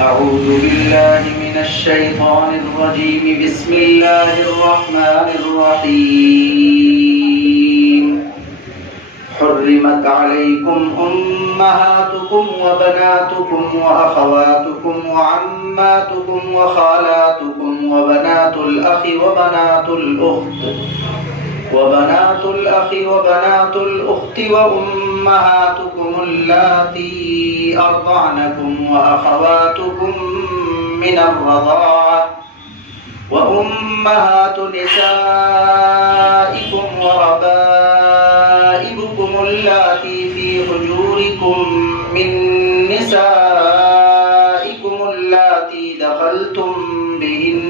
أعوذ بالله من الشيطان الرجيم. بسم الله الرحمن الرحيم. حرمت عليكم أمهاتكم وبناتكم وأخواتكم وعماتكم وخالاتكم وبنات الأخ وبنات الأخت وأمهاتكم اللاتي أرضعنكم وأخواتكم من الرضاعة وأمهات نسائكم وربائبكم اللاتي في حجوركم من نسائكم اللاتي دخلتم بهن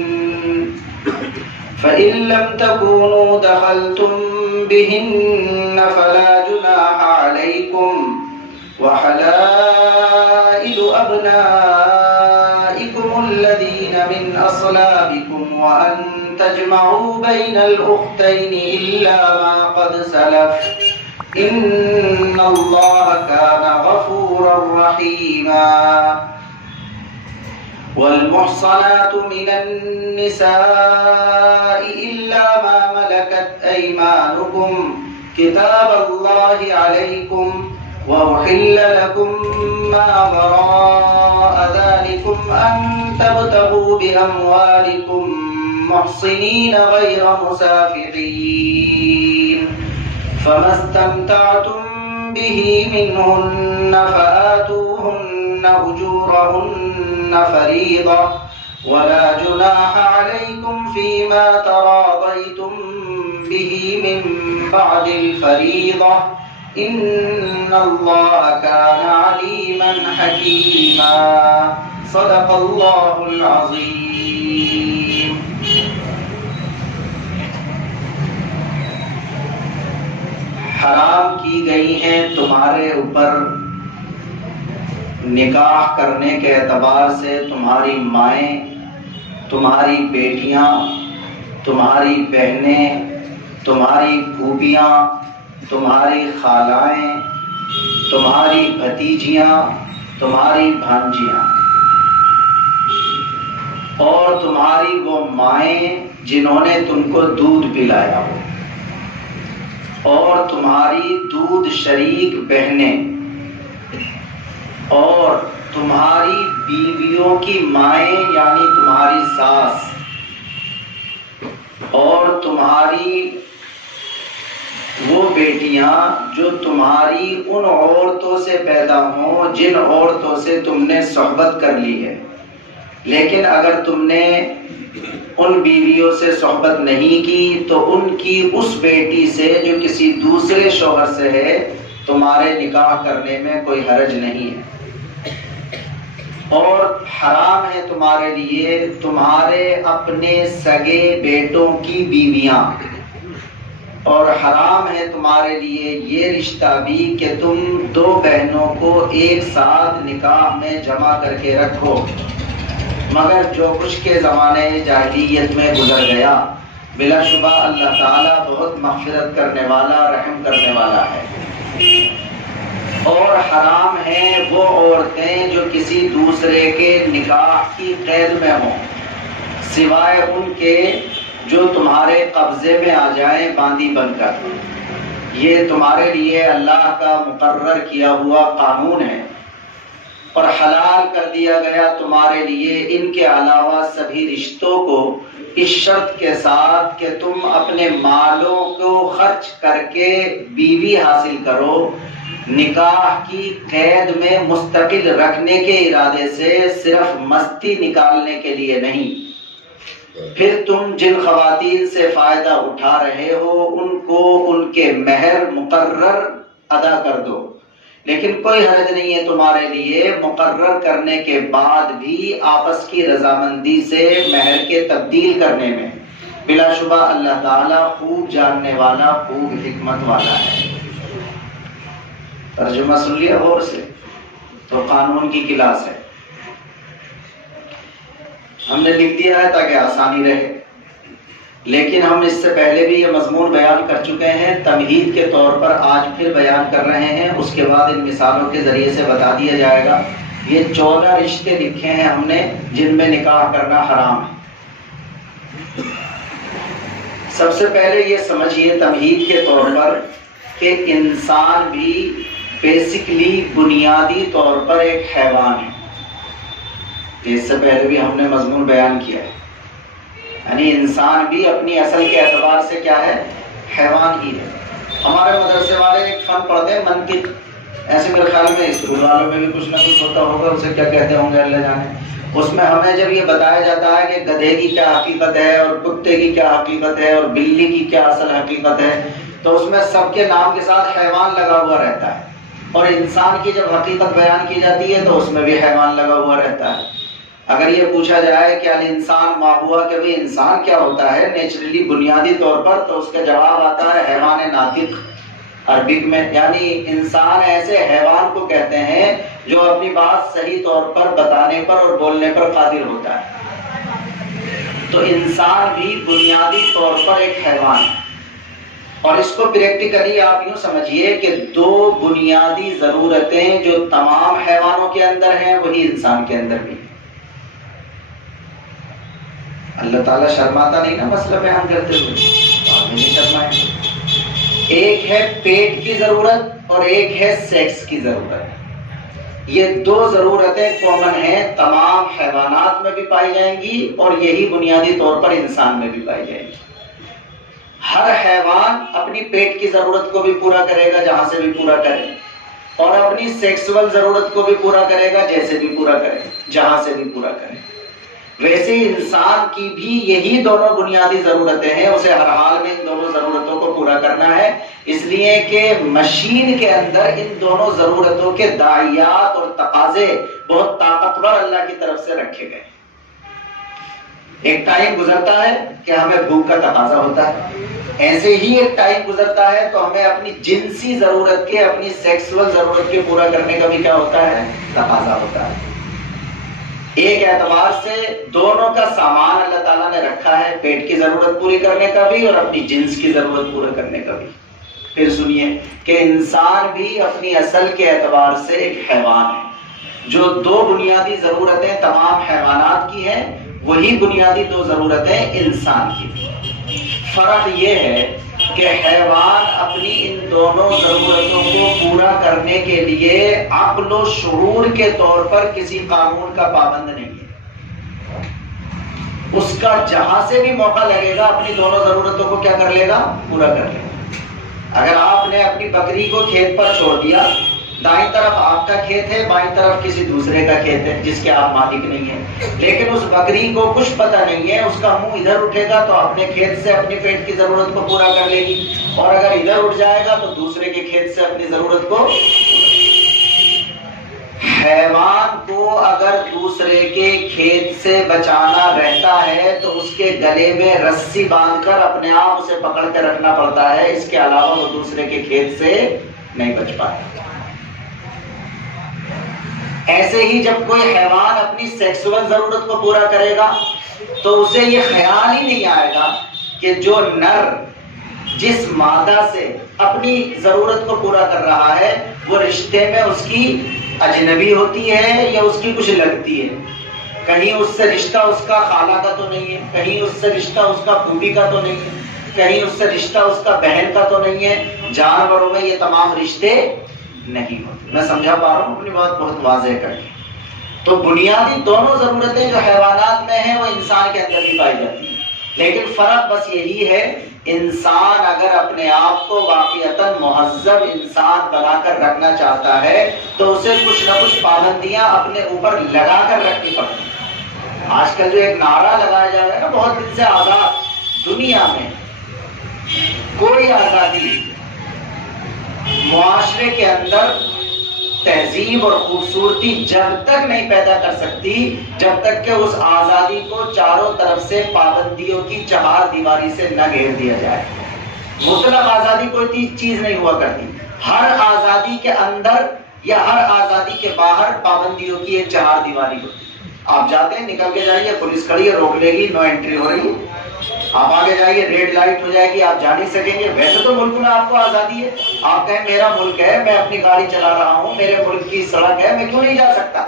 فإن لم تكونوا دخلتم بهن فلا جناح عليكم وحلائل أبنائكم الذين من أصلابكم وأن تجمعوا بين الأختين إلا ما قد سلف إن الله كان غفورا رحيما. والمحصنات من النساء إلا ما ملكت أيمانكم كتاب الله عليكم وأحل لكم ما وراء ذلكم أن تبتغوا بأموالكم محصنين غير مسافحين فما استمتعتم به منهن فآتوهن أجورهن فريضة ولا جناح عليكم فيما تراضيتم به من بعد الفريضة إن الله كان عليما حكيما. صدق الله العظيم. حرام کی گئی ہیں تمہارے اوپر نکاح کرنے کے اعتبار سے تمہاری مائیں، تمہاری بیٹیاں، تمہاری بہنیں، تمہاری پھوپھیاں، تمہاری خالائیں، تمہاری بھتیجیاں، تمہاری بھانجیاں، اور تمہاری وہ مائیں جنہوں نے تم کو دودھ پلایا ہو، اور تمہاری دودھ شریک بہنیں، اور تمہاری بیویوں کی مائیں یعنی تمہاری ساس، اور تمہاری وہ بیٹیاں جو تمہاری ان عورتوں سے پیدا ہوں جن عورتوں سے تم نے صحبت کر لی ہے، لیکن اگر تم نے ان بیویوں سے صحبت نہیں کی تو ان کی اس بیٹی سے جو کسی دوسرے شوہر سے ہے تمہارے نکاح کرنے میں کوئی حرج نہیں ہے. اور حرام ہے تمہارے لیے تمہارے اپنے سگے بیٹوں کی بیویاں، اور حرام ہے تمہارے لیے یہ رشتہ بھی کہ تم دو بہنوں کو ایک ساتھ نکاح میں جمع کر کے رکھو، مگر جو کچھ کے زمانے جاہلیت میں گزر گیا. بلا شبہ اللہ تعالیٰ بہت مغفرت کرنے والا، رحم کرنے والا ہے. اور حرام ہیں وہ عورتیں جو کسی دوسرے کے نکاح کی قید میں ہوں، سوائے ان کے جو تمہارے قبضے میں آ جائیں باندی بن کر. یہ تمہارے لیے اللہ کا مقرر کیا ہوا قانون ہے، اور حلال کر دیا گیا تمہارے لیے ان کے علاوہ سبھی رشتوں کو، اس شرط کے ساتھ کہ تم اپنے مالوں کو خرچ کر کے بیوی حاصل کرو، نکاح کی قید میں مستقل رکھنے کے ارادے سے، صرف مستی نکالنے کے لیے نہیں. پھر تم جن خواتین سے فائدہ اٹھا رہے ہو ان کو ان کے مہر مقرر ادا کر دو، لیکن کوئی حرج نہیں ہے تمہارے لیے مقرر کرنے کے بعد بھی آپس کی رضامندی سے مہر کے تبدیل کرنے میں. بلا شبہ اللہ تعالیٰ خوب جاننے والا، خوب حکمت والا ہے. ترجمہ سن لیا غور سے؟ تو قانون کی کلاس ہے، ہم نے لکھ دیا ہے تاکہ آسانی رہے. لیکن ہم اس سے پہلے بھی یہ مضمون بیان کر چکے ہیں، تمہید کے طور پر آج پھر بیان کر رہے ہیں. اس کے بعد ان مثالوں کے ذریعے سے بتا دیا جائے گا یہ 14 رشتے لکھے ہیں ہم نے جن میں نکاح کرنا حرام ہے۔ سب سے پہلے یہ سمجھیے تمہید کے طور پر کہ انسان بھی بیسکلی بنیادی طور پر ایک حیوان ہے۔ اس سے پہلے بھی ہم نے مضمون بیان کیا ہے، یعنی انسان بھی اپنی اصل کے اعتبار سے کیا ہے؟ حیوان ہی ہے۔ ہمارے مدرسے والے ایک فن پڑھتے ہیں منطق، ایسے میرے خیال میں اسکول والوں میں بھی کچھ نہ کچھ ہوتا ہوگا، اسے کیا کہتے ہوں گے اللہ جانے۔ اس میں ہمیں جب یہ بتایا جاتا ہے کہ گدھے کی کیا حقیقت ہے اور کتے کی کیا حقیقت ہے اور بلی کی کیا اصل حقیقت ہے، تو اس میں سب کے نام کے ساتھ حیوان لگا ہوا رہتا ہے، اور انسان کی جب حقیقت بیان کی جاتی ہے تو اس میں بھی حیوان لگا ہوا رہتا ہے۔ اگر یہ پوچھا جائے کہ الانسان ما ہوا، کہ بھئی انسان کیا ہوتا ہے نیچرلی بنیادی طور پر، تو اس کا جواب آتا ہے حیوان ناطق عربک میں، یعنی انسان ایسے حیوان کو کہتے ہیں جو اپنی بات صحیح طور پر بتانے پر اور بولنے پر قادر ہوتا ہے۔ تو انسان بھی بنیادی طور پر ایک حیوان ہے، اور اس کو پریکٹیکلی آپ یوں سمجھیے کہ 2 بنیادی ضرورتیں جو تمام حیوانوں کے اندر ہیں وہی انسان کے اندر بھی۔ اللہ تعالیٰ شرماتا نہیں نا مسئلہ بیان کرتے ہوئے، آپ نہیں شرمائیں۔ ایک ہے پیٹ کی ضرورت اور ایک ہے سیکس کی ضرورت۔ یہ 2 ضرورتیں کامن ہیں، تمام حیوانات میں بھی پائی جائیں گی اور یہی بنیادی طور پر انسان میں بھی پائی جائیں گی۔ ہر حیوان اپنی پیٹ کی ضرورت کو بھی پورا کرے گا جہاں سے بھی پورا کرے، اور اپنی سیکسول ضرورت کو بھی پورا کرے گا جیسے بھی پورا کرے، جہاں سے بھی پورا کرے۔ ویسے انسان کی بھی یہی دونوں بنیادی ضرورتیں ہیں، اسے ہر حال میں ان دونوں ضرورتوں کو پورا کرنا ہے، اس لیے کہ مشین کے اندر ان دونوں ضرورتوں کے داعیات اور تقاضے بہت طاقتور اللہ کی طرف سے رکھے گئے۔ ایک ٹائم گزرتا ہے کہ ہمیں بھوک کا تقاضا ہوتا ہے، ایسے ہی ایک ٹائم گزرتا ہے تو ہمیں اپنی جنسی ضرورت کے، اپنی سیکسول ضرورت کے پورا کرنے کا بھی کیا ہوتا ہے؟ تقاضا ہوتا ہے۔ ایک اعتبار سے دونوں کا سامان اللہ تعالیٰ نے رکھا ہے، پیٹ کی ضرورت پوری کرنے کا بھی اور اپنی جنس کی ضرورت پورا کرنے کا بھی۔ پھر سنیے کہ انسان بھی اپنی اصل کے اعتبار سے ایک حیوان ہے، جو 2 بنیادی ضرورتیں تمام حیوانات کی ہیں وہی بنیادی 2 ضرورتیں انسان کی۔ فرق یہ ہے کہ حیوان اپنی ان دونوں ضرورتوں کو پورا کرنے کے لیے عقل و شعور کے طور پر کسی قانون کا پابند نہیں ہے، اس کا جہاں سے بھی موقع لگے گا اپنی دونوں ضرورتوں کو کیا کر لے گا؟ پورا کر لے گا۔ اگر آپ نے اپنی بکری کو کھیت پر چھوڑ دیا، دائیں طرف آپ کا کھیت ہے، بائیں طرف کسی دوسرے کا کھیت ہے جس کے آپ مالک نہیں ہیں، لیکن اس بکری کو کچھ پتہ نہیں ہے، اس کا منہ ادھر اٹھے گا تو اپنے کھیت سے اپنی پیٹ کی ضرورت کو پورا کر لے گی، اور اگر ادھر اٹھ جائے گا تو دوسرے کے کھیت سے اپنی ضرورت کو۔ حیوان کو اگر دوسرے کے کھیت سے بچانا رہتا ہے تو اس کے گلے میں رسی باندھ کر اپنے آپ اسے پکڑ کے رکھنا پڑتا ہے، اس کے علاوہ وہ دوسرے کے کھیت سے نہیں بچ پائے۔ ایسے ہی جب کوئی حیوان اپنی سیکسول ضرورت کو پورا کرے گا تو اسے یہ خیال ہی نہیں آئے گا کہ جو نر جس مادہ سے اپنی ضرورت کو پورا کر رہا ہے وہ رشتے میں اس کی اجنبی ہوتی ہے یا اس کی کچھ لگتی ہے، کہیں اس سے رشتہ اس کا خالہ کا تو نہیں ہے، کہیں اس سے رشتہ اس کا پھوپھی کا تو نہیں ہے، کہیں اس سے رشتہ اس کا بہن کا تو نہیں ہے۔ جانوروں میں یہ تمام رشتے نہیں ہوتے۔ میں سمجھا پا رہا ہوں اپنی بات بہت واضح کر کے؟ تو بنیادی دونوں ضرورتیں جو حیوانات میں ہیں وہ انسان کے اندر بھی پائی جاتی ہیں، لیکن فرق بس یہی ہے، انسان اگر اپنے آپ کو واقعتاً مہذب انسان بنا کر رکھنا چاہتا ہے تو اسے کچھ نہ کچھ پابندیاں اپنے اوپر لگا کر رکھنی پڑتی ہیں۔ آج کل جو ایک نعرہ لگایا جا رہا ہے نا بہت دن سے، آزاد دنیا میں کوئی آزادی معاشرے کے اندر تہذیب اور خوبصورتی جب تک نہیں پیدا کر سکتی جب تک کہ اس آزادی کو چاروں طرف سے پابندیوں کی چہار دیواری سے نہ گھیر دیا جائے۔ مطلق آزادی کوئی چیز نہیں ہوا کرتی، ہر آزادی کے اندر یا ہر آزادی کے باہر پابندیوں کی ایک چہار دیواری ہوتی ہے۔ آپ جاتے ہیں، نکل کے جائیے، پولیس کھڑی ہے، روک لے گی، نو انٹری ہو رہی ہے۔ آپ آگے جائیے، ریڈ لائٹ ہو جائے گی، آپ جا نہیں سکیں گے۔ ویسے تو ملک میں آپ کو آزادی ہے، آپ کہیں میرا ملک ہے، میں اپنی گاڑی چلا رہا ہوں، میرے ملک کی سڑک ہے، میں کیوں نہیں جا سکتا؟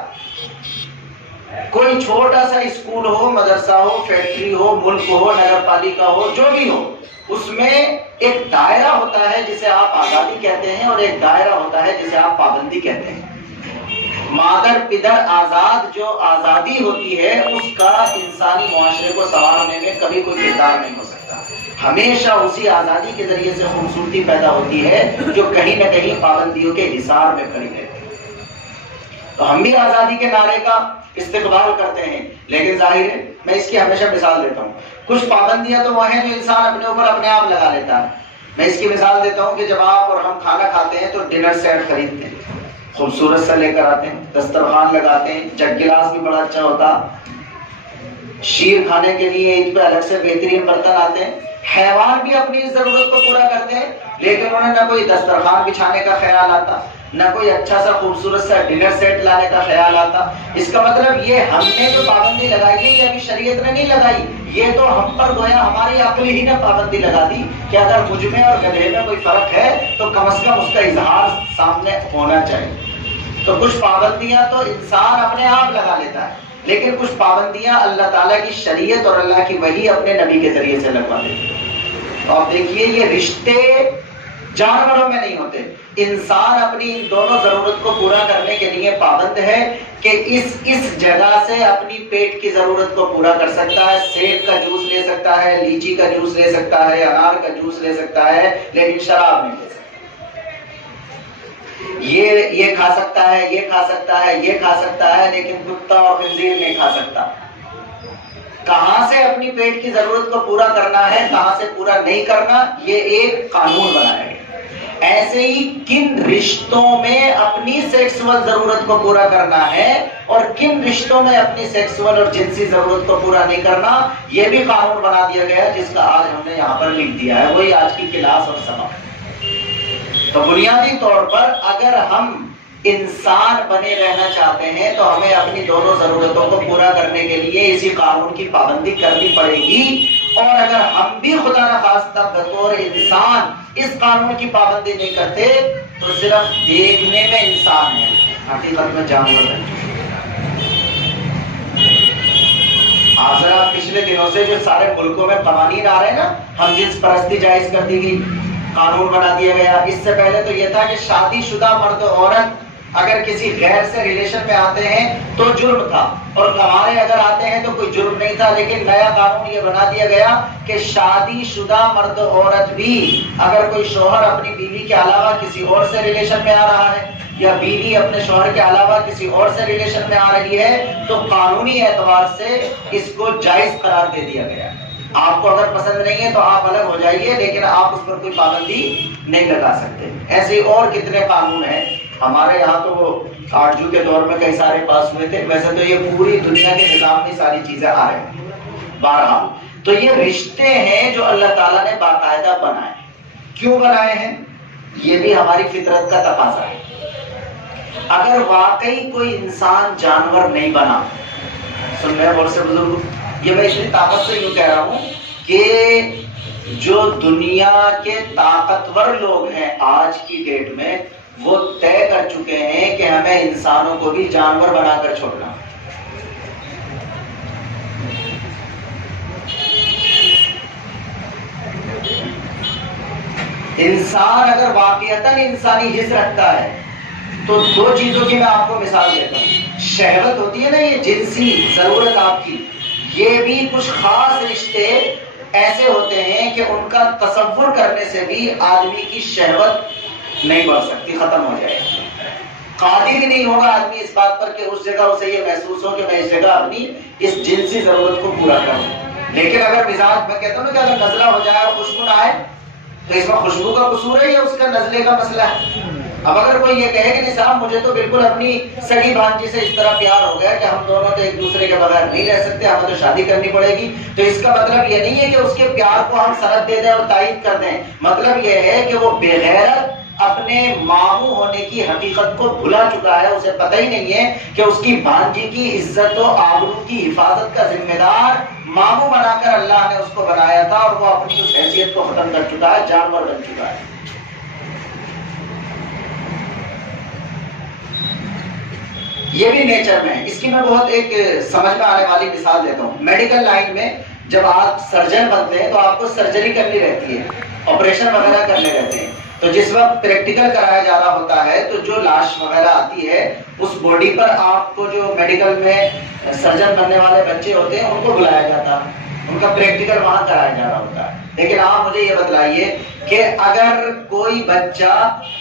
کوئی چھوٹا سا اسکول ہو، مدرسہ ہو، فیکٹری ہو، ملک ہو، نگر پالیکا ہو، جو بھی ہو، اس میں ایک دائرہ ہوتا ہے جسے آپ آزادی کہتے ہیں، اور ایک دائرہ ہوتا ہے جسے آپ پابندی کہتے ہیں۔ مادر پدر آزاد جو آزادی ہوتی ہے، اس کا انسانی معاشرے کو سنوارنے میں کبھی کوئی کردار نہیں ہو سکتا۔ ہمیشہ اسی آزادی کے ذریعے سے خوبصورتی پیدا ہوتی ہے جو کہیں نہ کہیں پابندیوں کے حصار میں کھڑی رہتی ہے۔ تو ہم بھی آزادی کے نعرے کا استقبال کرتے ہیں، لیکن ظاہر ہے میں اس کی ہمیشہ مثال دیتا ہوں، کچھ پابندیاں تو وہ ہیں جو انسان اپنے اوپر اپنے آپ لگا لیتا ہے۔ میں اس کی مثال دیتا ہوں کہ جب آپ اور ہم کھانا کھاتے ہیں تو ڈنر سیٹ خریدتے ہیں، خوبصورت سا لے کر آتے ہیں، دسترخوان لگاتے ہیں، جگ گلاس بھی بڑا اچھا ہوتا، شیر کھانے کے لیے عید پہ الگ سے بہترین برتن آتے ہیں۔ حیوان بھی اپنی ضرورت کو پورا کرتے ہیں، لیکن انہیں نہ کوئی دسترخوان بچھانے کا خیال آتا، نہ کوئی اچھا سا خوبصورت سا ڈنر سیٹ لانے کا خیال آتا۔ اس کا مطلب یہ ہم نے جو پابندی لگائی ہے یہ ابھی شریعت نے نہیں لگائی، یہ تو ہم پر گویا ہماری عقل ہی نے پابندی لگا دی کہ اگر مجھ میں اور گدھے میں کوئی فرق ہے تو کم از کم اس کا اظہار سامنے ہونا چاہیے۔ تو کچھ پابندیاں تو انسان اپنے آپ لگا لیتا ہے، لیکن کچھ پابندیاں اللہ تعالیٰ کی شریعت اور اللہ کی وحی اپنے نبی کے ذریعے سے لگوا دیتے ہیں۔ تو آپ دیکھیے یہ رشتے جانوروں میں نہیں ہوتے، انسان اپنی ان دونوں ضرورت کو پورا کرنے کے لیے پابند ہے کہ اس جگہ سے اپنی پیٹ کی ضرورت کو پورا کر سکتا ہے، سیب کا جوس لے سکتا ہے، لیچی کا جوس لے سکتا ہے، انار کا جوس لے سکتا ہے، لیکن شراب نہیں لے سکتا۔ یہ کھا سکتا ہے، یہ کھا سکتا ہے، یہ کھا سکتا ہے، لیکن کتا اور خنزیر نہیں کھا سکتا۔ کہاں سے اپنی پیٹ کی ضرورت کو پورا کرنا ہے، کہاں سے پورا نہیں کرنا، یہ ایک قانون بنایا گیا۔ ایسے ہی کن رشتوں میں اپنی سیکسول ضرورت کو پورا کرنا ہے اور کن رشتوں میں اپنی سیکسول اور جنسی ضرورت کو پورا نہیں کرنا، یہ بھی قانون بنا دیا گیا جس کا آج ہم نے یہاں پر لکھ دیا ہے، وہی آج کی کلاس اور سبق۔ تو بنیادی طور پر اگر ہم انسان بنے رہنا چاہتے ہیں تو ہمیں اپنی دونوں ضرورتوں کو پورا کرنے کے لیے اسی قانون کی پابندی کرنی پڑے گی، اور اگر ہم بھی خدا نخواستہ بطور انسان اس قانون کی پابندی نہیں کرتے تو صرف دیکھنے میں انسان ہے، حقیقت میں جانور ہے۔ آپ ذرا پچھلے دنوں سے جو سارے ملکوں میں قوانین آ رہے ہیں نا، ہم جنس پرستی جائز کر دی گئی، قانون بنا دیا گیا۔ اس سے پہلے تو یہ تھا کہ شادی شدہ مرد و عورت اگر کسی غیر سے ریلیشن میں آتے ہیں تو جرم تھا، اور گنوارے اگر آتے ہیں تو کوئی جرم نہیں تھا، لیکن نیا قانون یہ بنا دیا گیا کہ شادی شدہ مرد و عورت بھی اگر کوئی شوہر اپنی بیوی کے علاوہ کسی اور سے ریلیشن میں آ رہا ہے یا بیوی اپنے شوہر کے علاوہ کسی اور سے ریلیشن میں آ رہی ہے تو قانونی اعتبار سے اس کو جائز قرار دے دیا گیا۔ آپ کو اگر پسند نہیں ہے تو آپ الگ ہو جائیے، لیکن آپ اس پر کوئی پابندی نہیں لگا سکتے۔ ایسے اور کتنے قانون ہیں ہمارے یہاں، تو وہ آرجو کے دور میں کئی سارے پاس ہوئے تھے، ویسے تو یہ پوری دنیا کے نظام میں ساری چیزیں آ رہی ہیں۔ بہرحال تو یہ رشتے ہیں جو اللہ تعالیٰ نے باقاعدہ بنائے۔ کیوں بنائے ہیں؟ یہ بھی ہماری فطرت کا تقاضا ہے۔ اگر واقعی کوئی انسان جانور نہیں بنا، سن رہے ہیں غور سے بزرگ، یہ میں اتنی طاقت سے یوں کہہ رہا ہوں کہ جو دنیا کے طاقتور لوگ ہیں آج کی ڈیٹ میں وہ طے کر چکے ہیں کہ ہمیں انسانوں کو بھی جانور بنا کر چھوڑنا۔ انسان اگر واقعتاً انسانی حص رکھتا ہے تو دو چیزوں کی میں آپ کو مثال دیتا ہوں۔ شہوت ہوتی ہے نا، یہ جنسی ضرورت آپ کی، یہ بھی کچھ خاص رشتے ایسے ہوتے ہیں کہ ان کا تصور کرنے سے بھی آدمی کی شہوت نہیں بڑھ سکتی، ختم ہو جائے گی۔ قادر ہی نہیں ہوگا آدمی اس بات پر کہ اس جگہ اسے یہ محسوس ہو کہ میں اس جگہ اپنی اس جنسی ضرورت کو پورا کروں۔ لیکن اگر مزاج، میں کہتا ہوں نا کہ اگر نزلہ ہو جائے اور خوشبو نہ آئے تو اس میں خوشبو کا قصور ہے یا اس کا نزلے کا مسئلہ ہے؟ اب اگر کوئی یہ کہے کہ نہیں صاحب مجھے تو بالکل اپنی سگی بھانجی سے اس طرح پیار ہو گیا کہ ہم دونوں تو ایک دوسرے کے بغیر نہیں رہ سکتے، ہمیں تو شادی کرنی پڑے گی، تو اس کا مطلب یہ نہیں ہے کہ اس کے پیار کو ہم سند دے دیں اور تائید کر دیں۔ مطلب یہ ہے کہ وہ بغیرت اپنے ماموں ہونے کی حقیقت کو بھلا چکا ہے، اسے پتہ ہی نہیں ہے کہ اس کی بھانجی کی عزت و آبرو کی حفاظت کا ذمہ دار ماموں بنا کر اللہ نے اس کو بنایا تھا، اور وہ اپنی اس حیثیت کو ختم کر چکا ہے، جانور بن چکا ہے۔ یہ بھی نیچر میں ہے. اس کی میں بہت ایک سمجھ میں آنے والی مثال دیتا ہوں. میڈیکل لائن میں جب آپ سرجن بنتے ہیں تو آپ کو سرجری کرنی رہتی ہے, آپریشن وغیرہ کرنے رہتے ہیں. تو جس وقت پریکٹیکل کرایا جا رہا ہوتا ہے تو جو لاش وغیرہ آتی ہے اس باڈی پر آپ کو جو میڈیکل میں سرجن بننے والے بچے ہوتے ہیں ان کو بلایا جاتا ہے, ان کا پریکٹیکل وہاں کرایا جا رہا ہوتا ہے. لیکن آپ مجھے یہ بتلائیے کہ اگر کوئی بچہ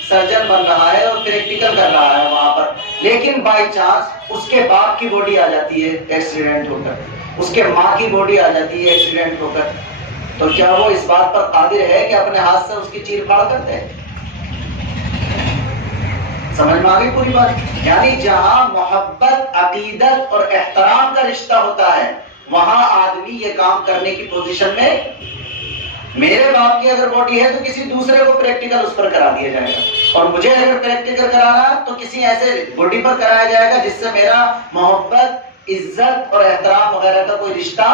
سرجن بن رہا ہے اور پریکٹیکل کر رہا ہے وہاں پر, لیکن بائی چانس اس کے باپ کی باڈی آ جاتی ہے ایکسیڈنٹ ہو کر, اس کے ماں کی باڈی آ جاتی ہے ایکسیڈنٹ ہو کر, تو کیا وہ اس بات پر قادر ہے کہ اپنے ہاتھ سے اس کی چیر پھاڑ کرتے ہیں؟ سمجھ میں آ گئی پوری بات؟ یعنی جہاں محبت, عقیدت اور احترام کا رشتہ ہوتا ہے وہاں آدمی یہ کام کرنے کی پوزیشن میں. میرے باپ کی اگر باڈی ہے تو کسی دوسرے کو پریکٹیکل اس پر کرا دیا جائے گا, اور مجھے اگر پریکٹیکل کرانا تو کسی ایسے باڈی پر کرایا جائے گا جس سے میرا محبت, عزت اور احترام وغیرہ کا کوئی رشتہ.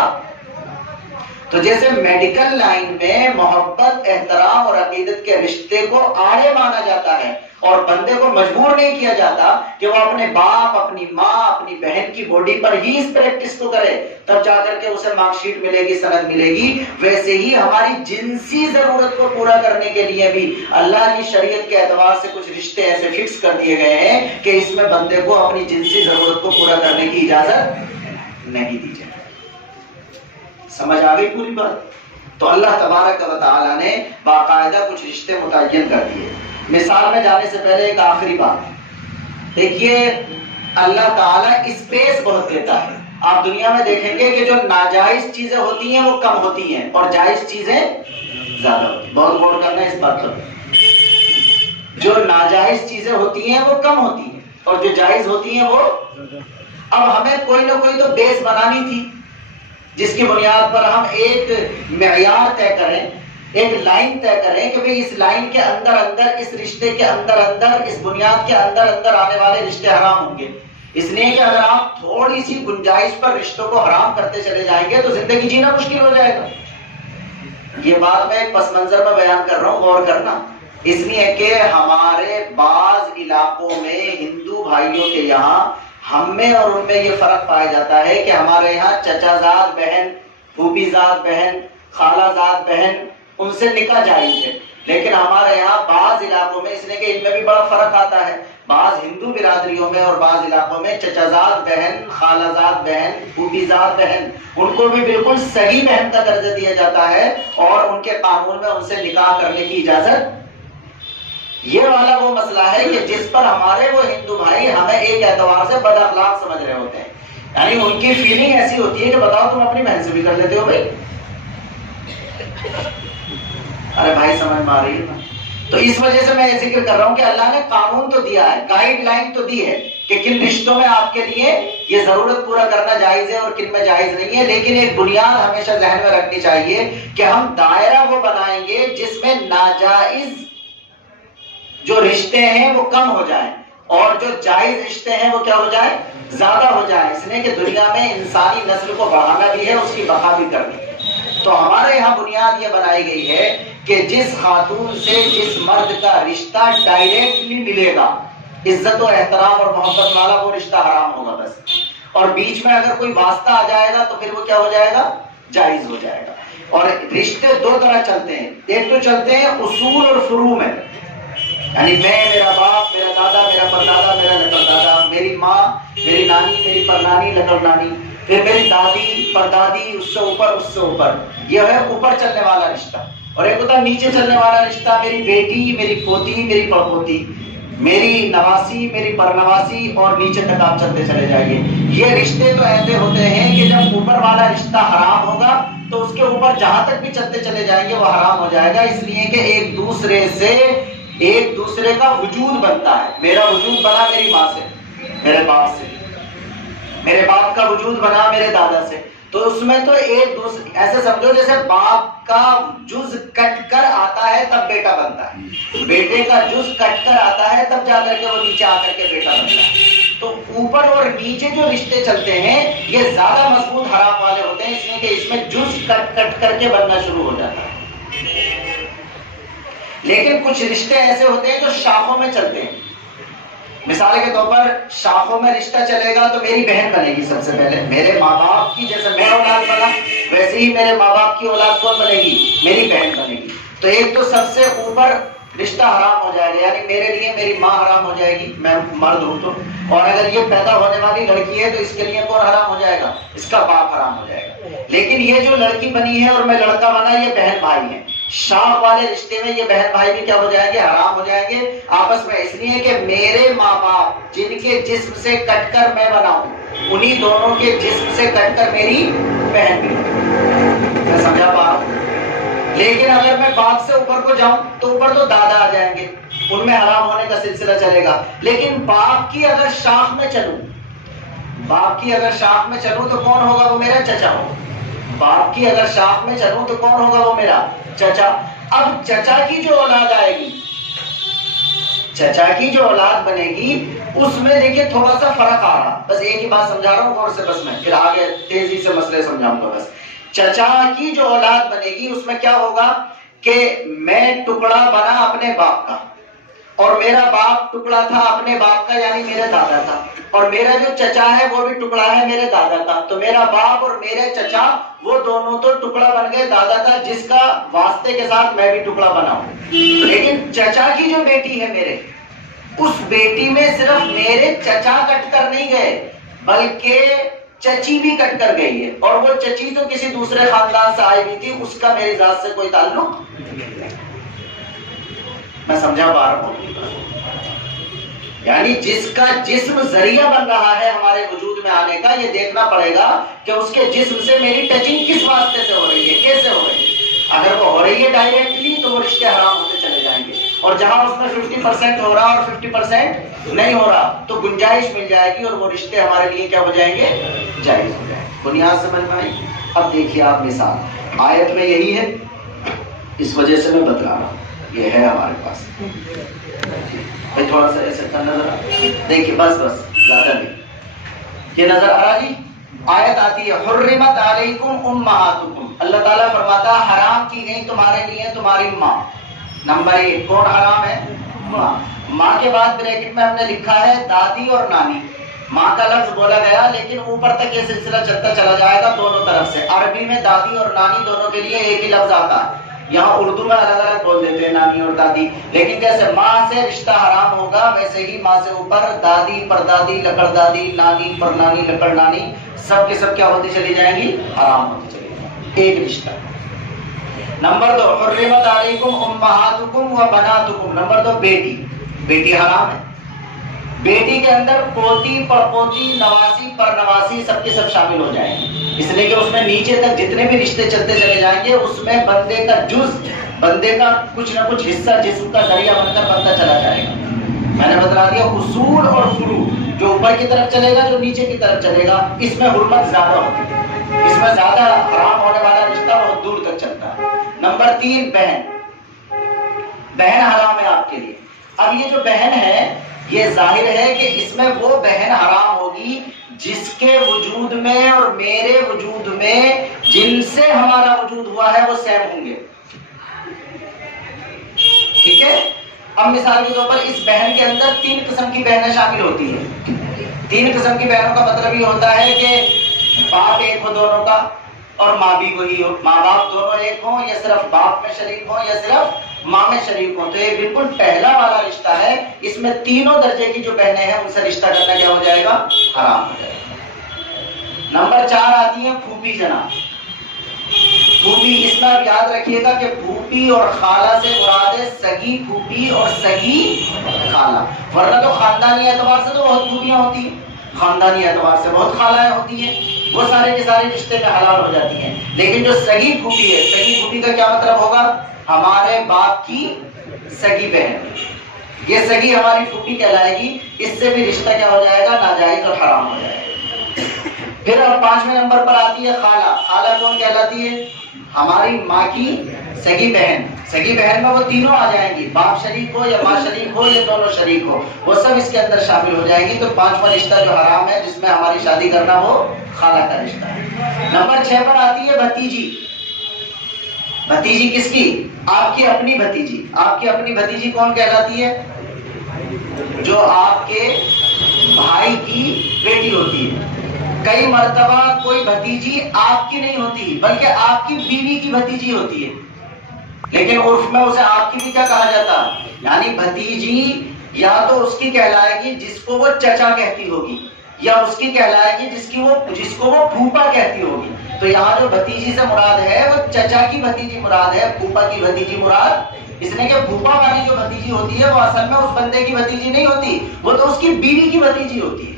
تو جیسے میڈیکل لائن میں محبت, احترام اور عقیدت کے رشتے کو آڑے مانا جاتا ہے اور بندے کو مجبور نہیں کیا جاتا کہ وہ اپنے باپ, اپنی ماں, اپنی بہن کی باڈی پر ہی اس پریکٹس کو کرے تب جا کر کے اسے مارک شیٹ ملے گی, سند ملے گی, ویسے ہی ہماری جنسی ضرورت کو پورا کرنے کے لیے بھی اللہ کی شریعت کے اعتبار سے کچھ رشتے ایسے فکس کر دیے گئے ہیں کہ اس میں بندے کو اپنی جنسی ضرورت کو پورا کرنے کی اجازت نہیں دی جائے. سمجھ آ گئی پوری بات؟ تو اللہ تبارک و تعالیٰ نے باقاعدہ کچھ رشتے متعین کر دیے. مثال میں جانے سے پہلے ایک آخری بات دیکھیے, اللہ تعالیٰ اسپیس بہت دیتا ہے. آپ دنیا میں دیکھیں گے کہ جو ناجائز چیزیں ہوتی ہیں وہ کم ہوتی ہیں اور جائز چیزیں زیادہ ہوتی ہیں. بہت غور کرنا ہے اس بات پر. جو ناجائز چیزیں ہوتی ہیں وہ کم ہوتی ہیں اور جو جائز ہوتی ہیں وہ. اب ہمیں کوئی نہ کوئی تو بیس بنانی تھی جس کی بنیاد پر ہم ایک معیار طے کریں, ایک لائن طے کریں کہ بھئی اس لائن کے اندر اندر, اس رشتے کے اندر اندر, اس بنیاد کے اندر اندر آنے والے رشتے حرام ہوں گے. اس لیے کہ اگر آپ تھوڑی سی گنجائش پر رشتوں کو حرام کرتے چلے جائیں گے تو زندگی جینا مشکل ہو جائے گا. یہ بات میں ایک پس منظر میں بیان کر رہا ہوں, غور کرنا. اس لیے کہ ہمارے بعض علاقوں میں ہندو بھائیوں کے یہاں ہم میں اور ان میں یہ فرق پایا جاتا ہے کہ ہمارے یہاں چچا زاد بہن, پھوپھی زاد بہن, خالہ زاد بہن, ان سے نکاح جائز ہے. لیکن ہمارے یہاں بعض علاقوں میں, اس لیے کہ ان میں بھی بڑا فرق آتا ہے, بعض ہندو برادریوں میں اور بعض علاقوں میں چچا زاد بہن, خالہ زاد بہن, پھوپھی زاد بہن, ان کو بھی بالکل صحیح بہن کا درجہ دیا جاتا ہے اور ان کے قانون میں ان سے نکاح کرنے کی اجازت. یہ والا وہ مسئلہ ہے کہ جس پر ہمارے وہ ہندو بھائی ہمیں ایک اعتبار سے بد اخلاق سمجھ رہے ہوتے ہیں. یعنی ان کی فیلنگ ایسی ہوتی ہے کہ بتاؤ تم اپنی بہن سے بھی کر لیتے ہو بھائی. ارے بھائی سمجھ میں آ رہی ہے نا؟ تو اس وجہ سے میں یہ ذکر کر رہا ہوں کہ اللہ نے قانون تو دیا ہے, گائیڈ لائن تو دی ہے کہ کن رشتوں میں آپ کے لیے یہ ضرورت پورا کرنا جائز ہے اور کن میں جائز نہیں ہے. لیکن ایک بنیاد ہمیشہ ذہن میں رکھنی چاہیے کہ ہم دائرہ وہ بنائیں گے جس میں ناجائز جو رشتے ہیں وہ کم ہو جائیں اور جو جائز رشتے ہیں وہ کیا ہو جائیں, زیادہ ہو جائیں. اس لیے کہ دنیا میں انسانی نسل کو بڑھانا بھی ہے, اس کی بقا بھی کرنی ہے. تو ہمارے یہاں بنیاد یہ بنائی گئی ہے کہ جس خاتون سے جس مرد کا رشتہ ڈائریکٹلی ملے گا, عزت و احترام اور محبت والا, وہ رشتہ حرام ہوگا بس. اور بیچ میں اگر کوئی واسطہ آ جائے گا تو پھر وہ کیا ہو جائے گا, جائز ہو جائے گا. اور رشتے دو طرح چلتے ہیں, ایک تو چلتے ہیں اصول اور فروع میں, یعنی میں, میرا باپ, میرا دادا, میرا پردادا, میرا لکڑ دادا, میری ماں, میری نانی, میری پرنانی, لکڑ نانی, پھر میری دادی, پردادی, اس سے اوپر, اس سے اوپر. یہ ہے اوپر چلنے والا رشتہ. اور ایک ہوتا ہے نیچے چلنے والا رشتہ, میری بیٹی, میری پوتی, میری پڑپوتی, میری نواسی, میری پرنواسی, اور نیچے تک آپ چلتے چلے جائیے. یہ رشتے تو ایسے ہوتے ہیں کہ جب اوپر والا رشتہ حرام ہوگا تو اس کے اوپر جہاں تک بھی چلتے چلے جائیں گے وہ حرام ہو جائے گا. اس لیے کہ ایک دوسرے کا وجود بنتا ہے. میرا وجود بنا میری ماں سے, میرے باپ سے, میرے باپ کا وجود بنا میرے دادا سے. تو اس میں تو ایک دوسرے, ایسے سمجھو جیسے باپ کا جز کٹ کر آتا ہے تب بیٹا بنتا ہے, بیٹے کا جز کٹ کر آتا ہے تب جا کر کے وہ نیچے آ کر کے بیٹا بنتا ہے. تو اوپر اور نیچے جو رشتے چلتے ہیں یہ زیادہ مضبوط حرام والے ہوتے ہیں, اس لیے کہ اس میں جز کٹ کٹ کر کے بننا شروع ہو جاتا ہے. لیکن کچھ رشتے ایسے ہوتے ہیں جو شاخوں میں چلتے ہیں. مثال کے طور پر شاخوں میں رشتہ چلے گا تو میری بہن بنے گی سب سے پہلے، میرے ماں باپ کی جیسے میں اولاد بنا ویسے ہی میرے ماں باپ کی اولاد کون بنے گی؟ میری بہن بنے گی۔ تو ایک تو سب سے اوپر رشتہ حرام ہو جائے گا، یعنی میرے لیے میری ماں حرام ہو جائے گی، میں مرد ہوں تو، اور اگر یہ پیدا ہونے والی لڑکی ہے تو اس کے لیے کون حرام ہو جائے گا؟ اس کا باپ حرام ہو جائے گا۔ لیکن یہ جو لڑکی بنی ہے اور میں لڑکا بنا، یہ بہن بھائی ہیں، شاخ والے رشتے میں یہ بہن بھائی بھی کیا ہو جائیں گے؟ حرام ہو جائیں گے آپس میں، اس لیے کہ میرے ماں باپ جن کے جسم سے کٹ کر میں بنا ہوں، انہی دونوں کے جسم سے کٹ کر میری بہن بھی، میں سمجھا پا رہا ہوں۔ لیکن اگر میں باپ سے اوپر کو جاؤں تو اوپر تو دادا آ جائیں گے، ان میں حرام ہونے کا سلسلہ چلے گا۔ لیکن باپ کی اگر شاخ میں چلوں، باپ کی اگر شاخ میں چلوں تو کون ہوگا؟ وہ میرا چچا ہوگا۔ باپ کی اگر شاخ میں چلوں تو کون ہوگا؟ وہ میرا چچا۔ اب چچا کی جو اولاد آئے گی، چچا کی جو اولاد بنے گی، اس میں دیکھیے تھوڑا سا فرق آ رہا، بس ایک ہی بات سمجھا رہا ہوں غور سے، بس میں پھر آگے تیزی سے مسئلے سمجھاؤں گا۔ بس چچا کی جو اولاد بنے گی اس میں کیا ہوگا کہ میں ٹکڑا بنا اپنے باپ کا، اور میرا باپ ٹکڑا تھا اپنے باپ کا، یعنی میرے دادا کا، اور میرا جو چچا ہے وہ بھی ٹکڑا ہے میرے دادا کا، تو میرا باپ اور میرے چچا وہ دونوں تو ٹکڑا بن گئے دادا کا، جس کا واسطے کے ساتھ میں بھی ٹکڑا بنا ہوں۔ لیکن چچا کی جو بیٹی ہے میرے، اس بیٹی میں صرف میرے چچا کٹ کر نہیں گئے بلکہ چچی بھی کٹ کر گئی ہے، اور وہ چچی تو کسی دوسرے خاندان سے آئی ہوئی تھی، اس کا میری ذات سے کوئی تعلق نہیں۔ میں سمجھا پا رہا ہوں؟ یعنی جس کا جسم ذریعہ بن رہا ہے ہمارے وجود میں آنے کا، یہ دیکھنا پڑے گا کہ اس کے جسم سے میری ٹچنگ کس واسطے سے ہو رہی ہے، کیسے ہو رہی ہے۔ اگر وہ ہو رہی ہے ڈائریکٹلی تو وہ رشتے حرام ہوتے چلے جائیں گے، اور جہاں اس میں 50% ہو رہا اور 50% نہیں ہو رہا تو گنجائش مل جائے گی، اور وہ رشتے ہمارے لیے کیا ہو جائیں گے؟ جائز ہو جائیں گے۔ بنیاد سمجھ میں آئی؟ اب دیکھیے آپ مثال آیت میں یہی ہے، اس وجہ سے میں بتلا رہا ہوں، یہ ہے ہمارے پاس۔ بھائی تھوڑا سا ایسے کرنا ذرا، دیکھیے بس زیادہ نہیں، یہ نظر آ رہا جی؟ آیت آتی ہے حرمت علیکم امہاتکم، اللہ تعالیٰ فرماتا حرام کی گئی تمہارے لیے تمہاری ماں۔ نمبر 1 کون حرام ہے؟ ماں۔ ماں کے بعد بریکٹ میں ہم نے لکھا ہے دادی اور نانی۔ ماں کا لفظ بولا گیا لیکن اوپر تک یہ سلسلہ چلتا چلا جائے گا دونوں طرف سے۔ عربی میں دادی اور نانی دونوں کے لیے ایک ہی لفظ آتا ہے، یہاں اردو میں الگ الگ بول دیتے ہیں نانی اور دادی، لیکن جیسے ماں سے رشتہ حرام ہوگا ویسے ہی ماں سے اوپر دادی پردادی لکڑ دادی نانی پرنانی لکڑ نانی سب کے سب کیا ہوتی چلی جائیں گی؟ حرام ہوتی چلی جائیں گی، ایک رشتہ۔ نمبر 2 حرمت علیکم امہاتکم و بناتکم، نمبر 2 بیٹی، بیٹی حرام ہے۔ بیٹی کے اندر پوتی پڑپوتی نواسی پرنواسی سب کے سب شامل ہو جائیں گے، اس لیے کہ اس میں نیچے تک جتنے بھی رشتے چلتے چلے جائیں گے اس میں بندے کا جز، بندے کا کچھ نہ کچھ حصہ جسم کا ذریعہ بن کر بنتا چلا جائے گا۔ میں نے بتلا دیا اصول اور فروع، جو اوپر کی طرف چلے گا جو نیچے کی طرف چلے گا، اس میں حرمت زیادہ ہوتی ہے، اس میں زیادہ حرام ہونے والا رشتہ بہت دور تک چلتا ہے۔ نمبر 3 بہن، بہن حرام ہے آپ کے لیے۔ اب یہ جو بہن ہے یہ ظاہر ہے کہ اس میں وہ بہن حرام ہوگی جس کے وجود میں اور میرے وجود میں جن سے ہمارا وجود ہوا ہے وہ سیم ہوں گے، ٹھیک ہے۔ اب مثال کے طور پر اس بہن کے اندر 3 قسم کی بہنیں شامل ہوتی ہیں۔ 3 قسم کی بہنوں کا مطلب یہ ہوتا ہے کہ باپ ایک ہو دونوں کا اور ماں بھی وہی ہو، ماں باپ دونوں ایک ہوں یا صرف باپ میں شریک ہوں یا صرف ماں میں شریک ہوں، تو یہ بالکل پہلا والا رشتہ ہے، اس میں تینوں درجے کی جو بہنیں ہیں ان سے رشتہ کرنا کیا ہو جائے گا؟ حرام ہو جائے گا۔ نمبر 4 آتی ہیں پھوپھی جناب۔ پھوپھی، اس میں آپ یاد رکھیے گا کہ پھوپھی اور خالہ سے مراد ہے سگی پھوپھی اور سگی خالہ، ورنہ تو خاندانی اعتبار سے تو بہت پھوپھیاں ہوتی ہیں، خاندانی اعتبار سے بہت خالائیں ہوتی ہیں، وہ سارے کے سارے رشتے میں حلال ہو جاتی ہیں۔ لیکن جو سگی پھوپھی ہے، سگی پھوپھی کا کیا مطلب ہوگا؟ ہمارے باپ کی سگی بہن، یہ سگی ہماری پھوپھی کہلائے گی، اس سے بھی رشتہ کیا ہو جائے گا؟ ناجائز اور حرام ہو جائے گا۔ پھر اب 5ویں نمبر پر آتی ہے خالہ۔ خالہ کون کہلاتی ہے؟ ہماری ماں کی سگی بہن۔ سگی بہن میں وہ تینوں آ جائیں گی، باپ شریک ہو یا ماں شریک ہو یا دونوں شریک ہو، وہ سب اس کے اندر شامل ہو جائیں گی۔ تو 5واں رشتہ جو حرام ہے جس میں ہماری شادی کرنا وہ خالہ کا رشتہ ہے۔ نمبر 6 پر آتی ہے بھتیجی۔ بھتیجی کس کی؟ آپ کی اپنی بھتیجی۔ آپ کی اپنی بھتیجی کون کہلاتی ہے؟ جو آپ کے بھائی کی بیٹی ہوتی ہے. کئی مرتبہ کوئی بھتیجی آپ کی نہیں ہوتی بلکہ آپ کی بیوی کی بھتیجی ہوتی ہے، لیکن عرف میں اسے آپ کی بھی کیا کہا جاتا ہے؟ یعنی بھتیجی یا تو اس کی کہلائے گی جس کو وہ چچا کہتی ہوگی، یا اس کی کہلائے گی جس کو وہ پھوپھا کہتی ہوگی. تو یہاں جو بھتیجی سے مراد ہے وہ چچا کی بھتیجی مراد ہے، پھوپھا کی بھتیجی مراد اس نے کہ پھوپھا والی جو بھتیجی ہوتی ہے وہ اصل میں اس بندے کی بھتیجی نہیں ہوتی، وہ تو اس کی بیوی کی بھتیجی ہوتی ہے.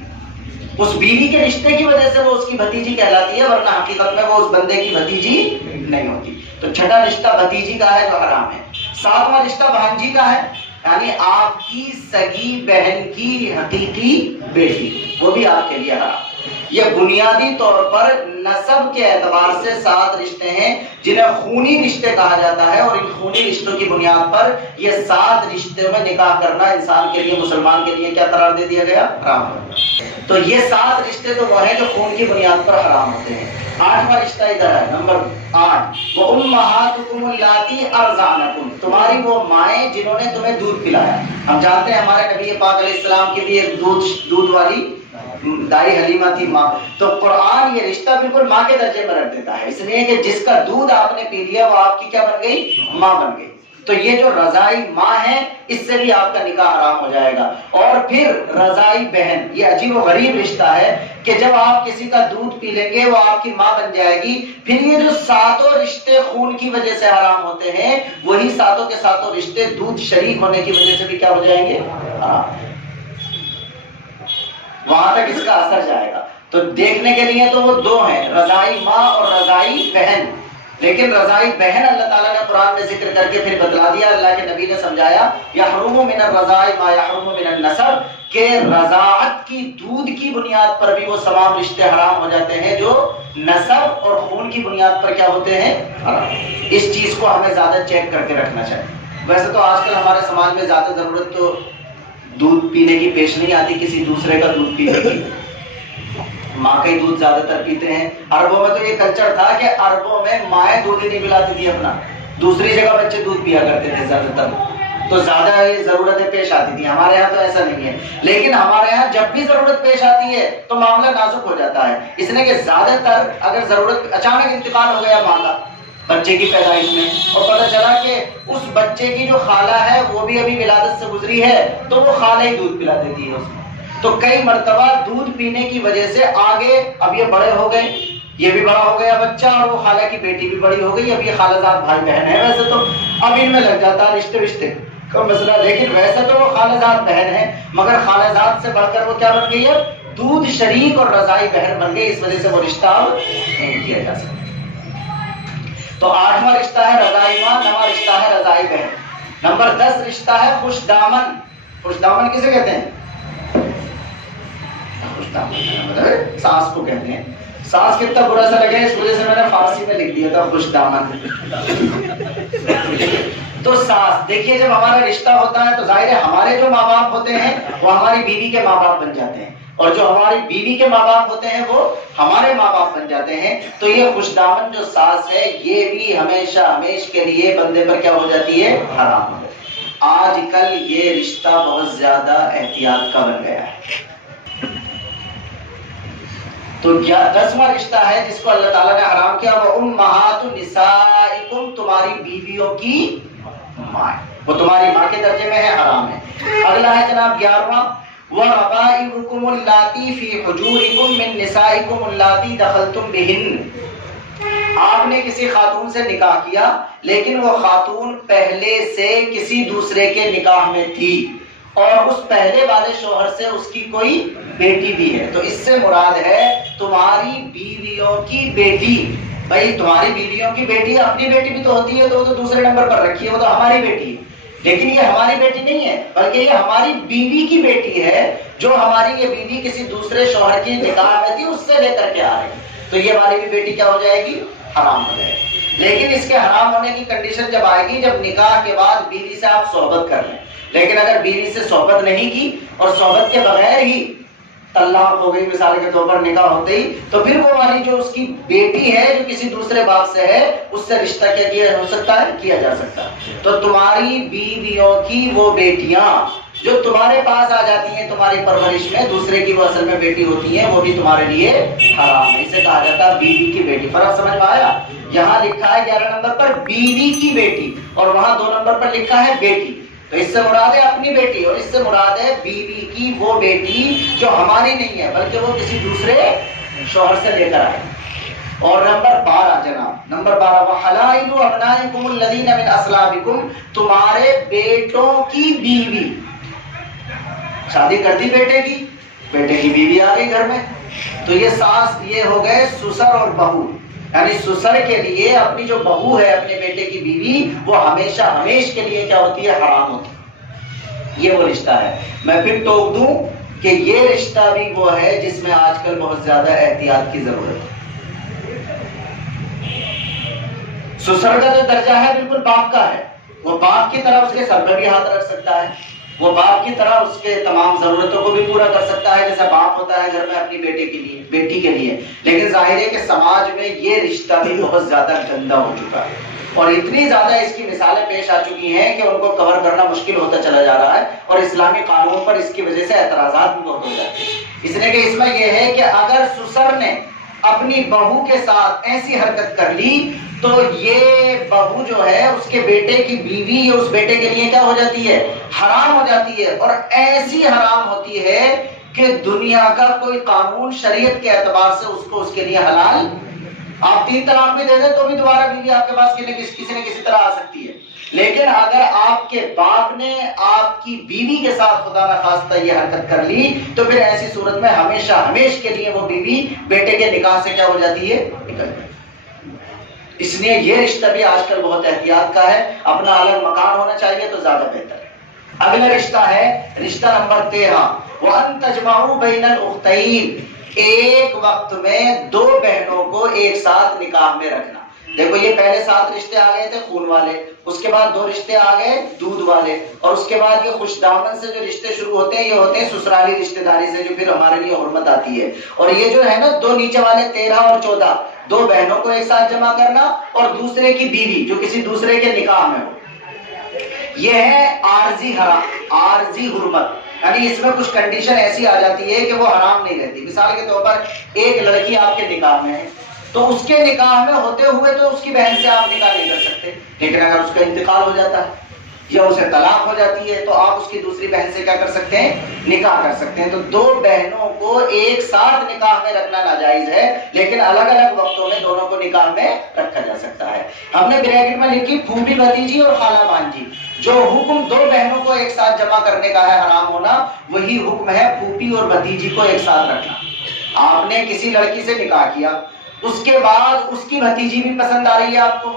اس بیوی کے رشتے کی وجہ سے وہ اس کی بھتیجی کہلاتی ہے، ورنہ حقیقت میں وہ اس بندے کی بھتیجی نہیں ہوتی. تو چھٹا رشتہ بھتیجی کا ہے جو حرام ہے. ساتواں رشتہ بھانجی کا ہے، یعنی آپ کی سگی بہن کی حقیقی بیٹی، وہ بھی آپ کے لیے حرام. یہ بنیادی طور پر نسب کے اعتبار سے 7 رشتے ہیں جنہیں خونی رشتے کہا جاتا ہے، اور ان خونی رشتوں کی بنیاد پر یہ 7 رشتے میں نکاح کرنا انسان کے لیے، مسلمان کے لیے کیا قرار دے دیا گیا؟ حرام. تو یہ 7 رشتے تو وہ ہیں جو خون کی بنیاد پر حرام ہوتے ہیں. 8واں رشتہ ادھر ہے، نمبر 8، وَأُمَّهَاتُكُمُ اللَّاتِي أَرْضَعْنَكُمْ، تمہاری وہ مائیں جنہوں نے تمہیں دودھ پلایا. ہم جانتے ہیں ہمارے نبی پاک علیہ السلام کی بھی ایک دودھ والی دائی حلیمہ تھی، ماں. تو قرآن یہ رشتہ بالکل ماں کے درجے میں رکھ دیتا ہے، اس لیے کہ جس کا دودھ آپ نے پی لیا وہ آپ کی کیا بن گئی؟ ماں بن گئی. تو یہ جو رضائی ماں ہے اس سے بھی آپ کا نکاح حرام ہو جائے گا. اور پھر رضائی بہن، یہ عجیب و غریب رشتہ ہے کہ جب آپ کسی کا دودھ پی لیں گے وہ آپ کی ماں بن جائے گی. پھر یہ جو 7 رشتے خون کی وجہ سے حرام ہوتے ہیں، وہی 7 کے 7 رشتے دودھ شریک ہونے کی وجہ سے بھی کیا ہو جائیں گے؟ حرام. وہاں تک اس کا اثر جائے گا. تو دیکھنے کے لیے تو وہ 2 ہیں، رضائی ماں اور رضائی بہن. لیکن رضائی بہن اللہ تعالیٰ نے قرآن میں ذکر کر کے پھر بتلا دیا، اللہ کے نبی نے سمجھایا یحرم من الرضاء ما یحرم من النسب، کہ رضاعت کی دودھ کی بنیاد پر بھی وہ تمام رشتے حرام ہو جاتے ہیں جو نسب اور خون کی بنیاد پر کیا ہوتے ہیں؟ حرام. اس چیز کو ہمیں زیادہ چیک کر کے رکھنا چاہیے. ویسے تو آج کل ہمارے سماج میں زیادہ ضرورت تو دودھ پینے کی پیش نہیں آتی کسی دوسرے کا دودھ پینے کی، ماں کا ہی دودھ زیادہ تر پیتے ہیں. عربوں میں تو یہ کلچر تھا کہ عربوں میں مائیں دودھ ہی نہیں پلاتی تھی اپنا، دوسری جگہ بچے دودھ پیا کرتے تھے زیادہ تر، تو زیادہ یہ ضرورتیں پیش آتی تھی. ہمارے یہاں تو ایسا نہیں ہے، لیکن ہمارے یہاں جب بھی ضرورت پیش آتی ہے تو معاملہ نازک ہو جاتا ہے. اس لیے کہ زیادہ تر اگر ضرورت، اچانک انتقال ہو گیا ماں کا بچے کی پیدائش میں، اور پتہ چلا کہ اس بچے کی جو خالہ ہے وہ بھی ابھی ولادت سے گزری ہے، تو وہ خالہ ہی دودھ پلا دیتی ہے اس کو. تو کئی مرتبہ دودھ پینے کی وجہ سے آگے اب یہ بڑے ہو گئے، یہ بھی بڑا ہو گیا بچہ، اور وہ خالہ کی بیٹی بھی بڑی ہو گئی، اب یہ خالہ زاد بھائی بہن ہے. ویسے تو اب ان میں لگ جاتا ہے رشتے کا مسئلہ، لیکن ویسے تو وہ خالہ زاد بہن ہے، مگر خالہ زاد سے بڑھ کر وہ کیا بن گئی ہے؟ دودھ شریک اور رضائی بہن بن گئی. اس وجہ سے وہ رشتہ اب نہیں کیا جا سکتا. تو 8واں رشتہ ہے رضائی ماں، 9واں رشتہ ہے رضائی بہن. نمبر 10 رشتہ ہے خوش دامن. خوش دامن کسے کہتے ہیں؟ خوش دامن ساس کو کہتے ہیں. ساس کتنا برا سا لگے اس وجہ سے میں نے فارسی میں لکھ دیا تھا خوش دامن. تو ساس، دیکھیے جب ہمارا رشتہ ہوتا ہے تو ظاہر ہے ہمارے جو ماں باپ ہوتے ہیں وہ ہماری بیوی کے ماں باپ بن جاتے ہیں، اور جو ہماری بیوی کے ماں باپ ہوتے ہیں وہ ہمارے ماں باپ بن جاتے ہیں. تو یہ خوش دامن جو ساس ہے یہ بھی ہمیشہ ہمیش کے لیے بندے پر کیا ہو جاتی ہے؟ حرام ہو جاتی ہے. آج کل یہ رشتہ بہت زیادہ احتیاط کا بن گیا ہے. تو 10واں رشتہ ہے جس کو اللہ تعالیٰ نے حرام کیا، وہ امہات نسائکم، تمہاری بیویوں کی ماں، وہ تمہاری ماں کے درجے میں ہے، حرام ہے. اگلا ہے جناب 11واں، وَرَبَائِبُكُمُ اللَّاتِي فِي حُجُورِكُم مِّن نِّسَائِكُمُ اللَّاتِي دَخَلْتُم بِهِنَّ، آپ نے کسی خاتون سے نکاح کیا لیکن وہ خاتون پہلے سے کسی دوسرے کے نکاح میں تھی، اور اس پہلے والے شوہر سے اس کی کوئی بیٹی بھی ہے. تو اس سے مراد ہے تمہاری بیویوں کی بیٹی. بھائی تمہاری بیویوں کی بیٹی اپنی بیٹی بھی تو ہوتی ہے، تو وہ تو دوسرے نمبر پر رکھی ہے، وہ تو ہماری بیٹی ہے. لیکن یہ ہماری بیٹی نہیں ہے بلکہ یہ ہماری بیوی کی بیٹی ہے، جو ہماری یہ بیوی کسی دوسرے شوہر کی نکاح میں تھی اس سے لے کر کے آ رہی ہے. تو یہ ہماری بھی بیٹی کیا ہو جائے گی؟ حرام ہو جائے گی. لیکن اس کے حرام ہونے کی کنڈیشن جب آئے گی جب نکاح کے بعد بیوی سے آپ صحبت کر لیں. لیکن اگر بیوی سے صحبت نہیں کی اور صحبت کے بغیر ہی طلاق ہو گئی مثال کے طور پر نکاح ہوتے ہی، تو پھر وہ والی جو اس کی بیٹی ہے جو کسی دوسرے باپ سے ہے اس سے رشتہ کیا ہو سکتا ہے؟ کیا جا سکتا ہے. تو تمہاری بیویوں کی وہ بیٹیاں جو تمہارے پاس آ جاتی ہیں تمہاری پرورش میں، دوسرے کی وہ اصل میں بیٹی ہوتی ہیں، وہ بھی تمہارے لیے حرام ہے. اسے کہا جاتا ہے بیوی کی بیٹی. فرق سمجھ میں آیا؟ یہاں لکھا ہے 11 نمبر پر بیوی کی بیٹی، اور وہاں 2 نمبر پر لکھا ہے بیٹی. تو اس سے مراد ہے اپنی بیٹی، اور اس سے مراد ہے بیوی کی وہ بیٹی جو ہماری نہیں ہے بلکہ وہ کسی دوسرے شوہر سے لے کر آئے. اور نمبر 12 جناب، نمبر 12 وحلائل ابنائکم الذین من اصلابکم، تمہارے بیٹوں کی بیوی. شادی کر دی بیٹے کی بیوی آ گئی گھر میں، تو یہ ساس، یہ ہو گئے سسر اور بہو. یعنی سسر کے لیے اپنی جو بہو ہے اپنے بیٹے کی بیوی، وہ ہمیشہ ہمیش کے لیے کیا ہوتی ہے؟ حرام ہوتی ہے. یہ وہ رشتہ ہے. میں پھر ٹوک دوں کہ یہ رشتہ بھی وہ ہے جس میں آج کل بہت زیادہ احتیاط کی ضرورت ہے. سسر کا جو درجہ ہے بالکل باپ کا ہے، وہ باپ کی طرح اس کے سر پر بھی ہاتھ رکھ سکتا ہے، وہ باپ کی طرح اس کے تمام ضرورتوں کو بھی پورا کر سکتا ہے جیسا باپ ہوتا ہے گھر میں اپنی بیٹی کے لیے. لیکن ظاہر ہے کہ سماج میں یہ رشتہ بھی بہت زیادہ گندا ہو چکا ہے، اور اتنی زیادہ اس کی مثالیں پیش آ چکی ہیں کہ ان کو کور کرنا مشکل ہوتا چلا جا رہا ہے، اور اسلامی قانون پر اس کی وجہ سے اعتراضات بھی بہت ہو جاتے ہیں. اس لیے کہ اس میں یہ ہے کہ اگر سسر نے اپنی بہو کے ساتھ ایسی حرکت کر لی تو یہ بہو جو ہے اس کے بیٹے کی بیوی یا اس بیٹے کے لیے کیا ہو جاتی ہے؟ حرام ہو جاتی ہے. اور ایسی حرام ہوتی ہے کہ دنیا کا کوئی قانون شریعت کے اعتبار سے اس کو اس کے لیے حلال. آپ 3 طلاق بھی دے دیں تو بھی دوبارہ بیوی آپ کے پاس کسی نہ کسی طرح آ سکتی ہے. لیکن اگر آپ کے باپ نے آپ کی بیوی کے ساتھ خدا نخواستہ یہ حرکت کر لی تو پھر ایسی صورت میں ہمیشہ ہمیش کے لیے وہ بیوی بیٹے کے نکاح سے کیا ہو جاتی ہے؟ نکل جاتی ہے. اس لیے یہ رشتہ بھی آج کل بہت احتیاط کا ہے، اپنا الگ مکان ہونا چاہیے تو زیادہ بہتر ہے. اگلا رشتہ ہے رشتہ نمبر 13 وَأَن تَجْمَعُوا بَيْنَ الْأُخْتَيْنِ، ایک وقت میں 2 بہنوں کو ایک ساتھ نکاح میں رکھنا. دیکھو یہ پہلے 7 رشتے آ گئے تھے خون والے، اس کے بعد 2 رشتے آ گئے دودھ والے، اور اس کے بعد یہ خوش دامن سے جو رشتے شروع ہوتے ہیں یہ ہوتے ہیں سسرالی رشتے داری سے، جو پھر ہمارے لیے حرمت آتی ہے. اور یہ جو ہے نا 2 نیچے والے 13 اور 14، 2 بہنوں کو ایک ساتھ جمع کرنا اور دوسرے کی بیوی جو کسی دوسرے کے نکاح میں ہو، یہ ہے عارضی حرام، عارضی حرمت. یعنی اس میں کچھ کنڈیشن ایسی آ جاتی ہے کہ وہ حرام نہیں رہتی. مثال کے طور پر ایک لڑکی آپ کے نکاح میں ہے تو اس کے نکاح میں ہوتے ہوئے تو اس کی بہن سے آپ نکاح نہیں کر سکتے، لیکن اگر اس کا انتقال ہو جاتا ہے یا اسے طلاق ہو جاتی ہے تو آپ اس کی دوسری بہن سے کیا کر سکتے ہیں؟ نکاح کر سکتے ہیں. تو 2 بہنوں کو ایک ساتھ نکاح میں رکھنا ناجائز ہے، لیکن الگ الگ وقتوں میں دونوں کو نکاح میں رکھا جا سکتا ہے. ہم نے بریکٹ میں لکھی پھوپھی بھتیجی اور خالہ بھانجی. جو حکم 2 بہنوں کو ایک ساتھ جمع کرنے کا ہے حرام ہونا، وہی حکم ہے پھوپھی اور بھتیجی کو ایک ساتھ رکھنا. آپ نے کسی لڑکی سے نکاح کیا، اس کے بعد اس کی بھتیجی بھی پسند آ رہی ہے آپ کو،